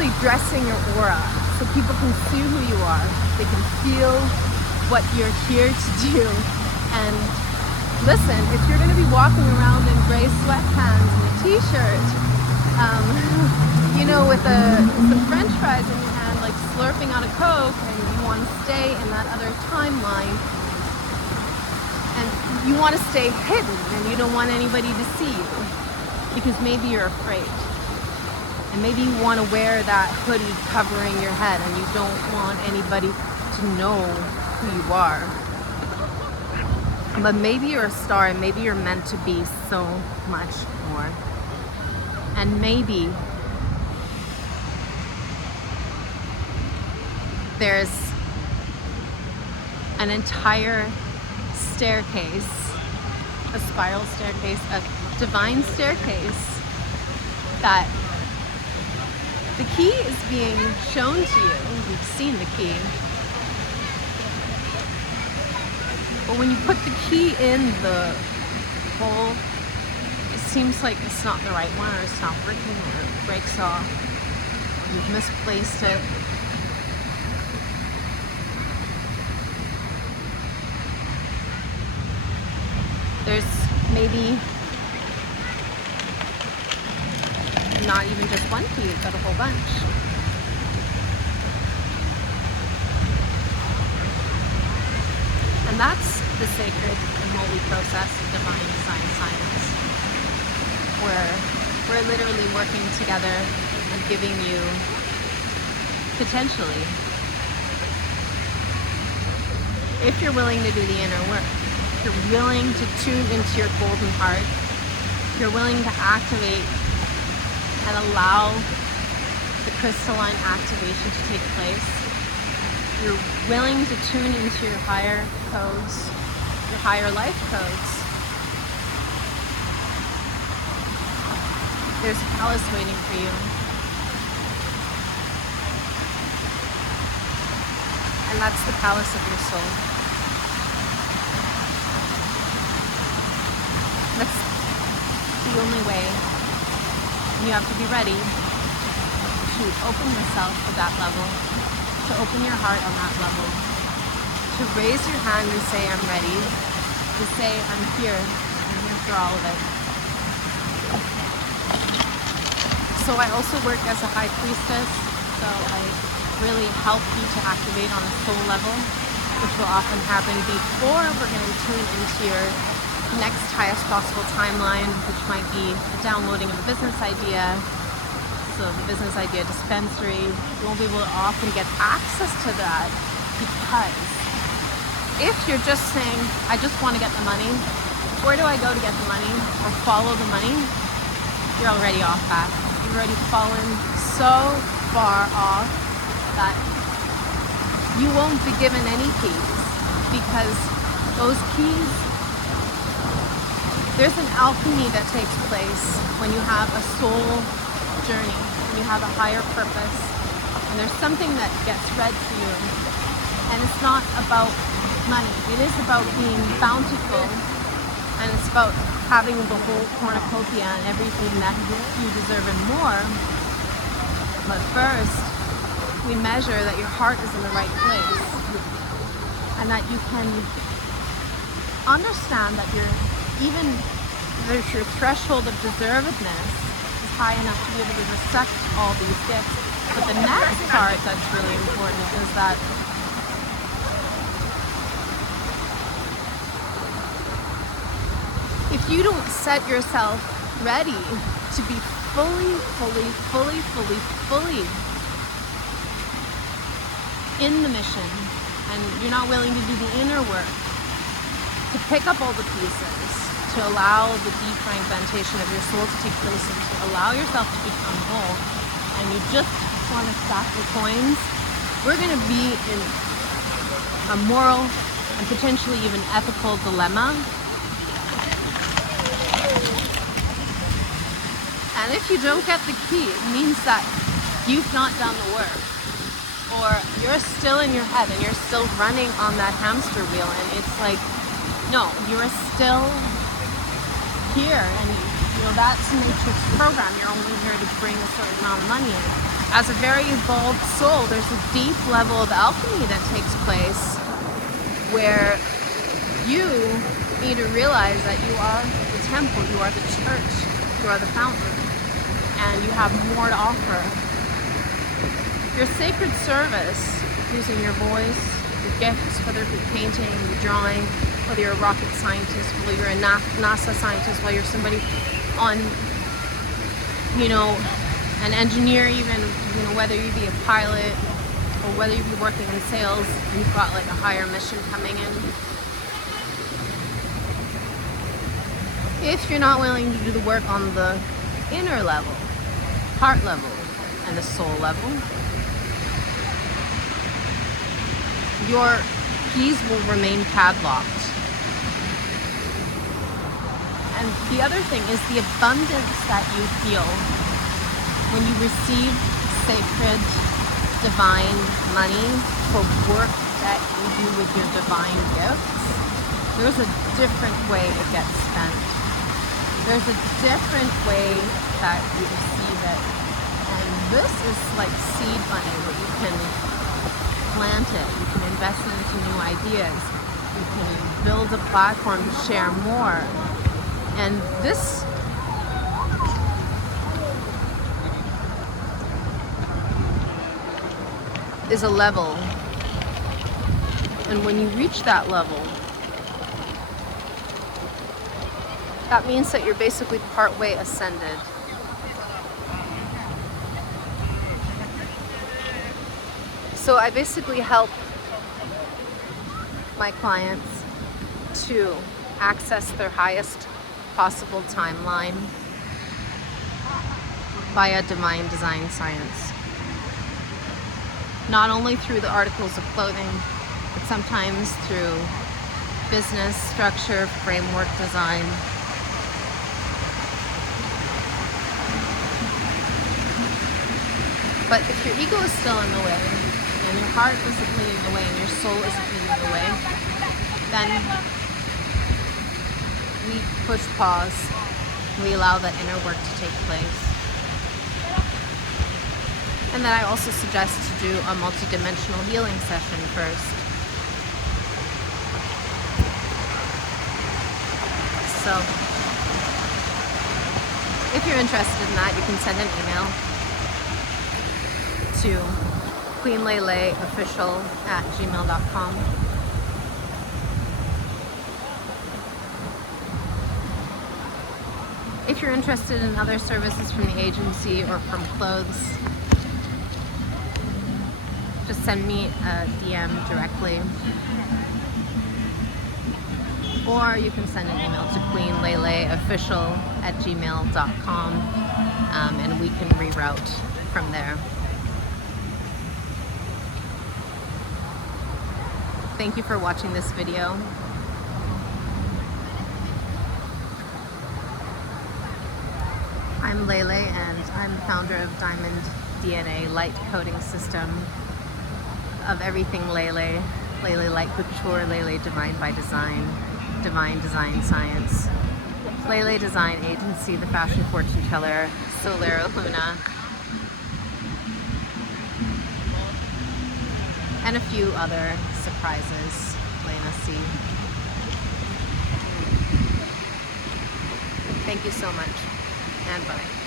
really dressing your aura so people can see who you are. They can feel what you're here to do. And listen, if you're going to be walking around in gray sweatpants and a t-shirt, you know, with some french fries in your hand, like slurping on a Coke, and you want to stay in that other timeline, and you want to stay hidden, and you don't want anybody to see you, because maybe you're afraid. And maybe you want to wear that hoodie covering your head, and you don't want anybody to know who you are. But maybe you're a star, and maybe you're meant to be so much more. And maybe there's an entire staircase, a spiral staircase, a divine staircase, that the key is being shown to you. You've seen the key. But when you put the key in the hole, it seems like it's not the right one, or it's not working, or it breaks off. You've misplaced it. There's maybe not even just one key, but a whole bunch. And that's the sacred and holy process of divine design science, where we're literally working together and giving you, potentially, if you're willing to do the inner work, if you're willing to tune into your golden heart, if you're willing to activate and allow the crystalline activation to take place, you're willing to tune into your higher codes, your higher life codes, there's a palace waiting for you. And that's the palace of your soul. That's the only way. You have to be ready to open yourself to that level, to open your heart on that level, to raise your hand and say, I'm ready, to say, I'm here for all of it. So I also work as a high priestess, so I really help you to activate on a soul level, which will often happen before we're going to tune into your next highest possible timeline, which might be the downloading of a business idea. So the business idea dispensary, you won't be able to often get access to that, because if you're just saying, I just want to get the money, where do I go to get the money, or follow the money, you're already off path. You've already fallen so far off that you won't be given any keys, because those keys, there's an alchemy that takes place when you have a soul journey, when you have a higher purpose, and there's something that gets read to you. And it's not about money. It is about being bountiful, and it's about having the whole cornucopia and everything that you deserve and more. But first, we measure that your heart is in the right place, and that you can understand that there's your threshold of deservedness is high enough to be able to accept all these gifts. But the next part that's really important is that if you don't set yourself ready to be fully in the mission, and you're not willing to do the inner work, to pick up all the pieces, to allow the defragmentation of your soul to take place, and to allow yourself to become whole, and you just want to stack the coins, we're going to be in a moral and potentially even ethical dilemma. And if you don't get the key, it means that you've not done the work, or you're still in your head and you're still running on that hamster wheel, and it's like, no, you're still here, and You know, that's a matrix program. You're only here to bring a certain amount of money in. As a very evolved soul, there's a deep level of alchemy that takes place where you need to realize that you are the temple, you are the church, you are the fountain, and you have more to offer. Your sacred service, using your voice, your gifts, whether it be painting, drawing, whether you're a rocket scientist, whether you're a NASA scientist, whether you're somebody on, you know, an engineer even, you know, whether you be a pilot or whether you be working in sales and you've got like a higher mission coming in. If you're not willing to do the work on the inner level, heart level, and the soul level, your keys will remain padlocked. And the other thing is the abundance that you feel when you receive sacred, divine money for work that you do with your divine gifts. There's a different way it gets spent. There's a different way that you receive it. And this is like seed money where you can plant it, you can invest it into new ideas, you can build a platform to share more. And this is a level, and when you reach that level, that means that you're basically partway ascended. So I basically help my clients to access their highest possible timeline via divine design science. Not only through the articles of clothing, but sometimes through business structure, framework design. But if your ego is still in the way, and your heart isn't leading the way, and your soul isn't leading the way, then we push pause. We allow that inner work to take place. And then I also suggest to do a multidimensional healing session first. So, if you're interested in that, you can send an email to queenleleofficial@gmail.com. If you're interested in other services from the agency or from clothes, just send me a DM directly. Or you can send an email to queenleleofficial@gmail.com, and we can reroute from there. Thank you for watching this video. I'm Lele, and I'm founder of Diamond DNA Light Coding System, of everything Lele, Lele Light Couture, Lele Divine by Design, Divine Design Science, Lele Design Agency, the Fashion Fortune Teller, Solero Luna, and a few other surprises. Lena C. Thank you so much, and bye.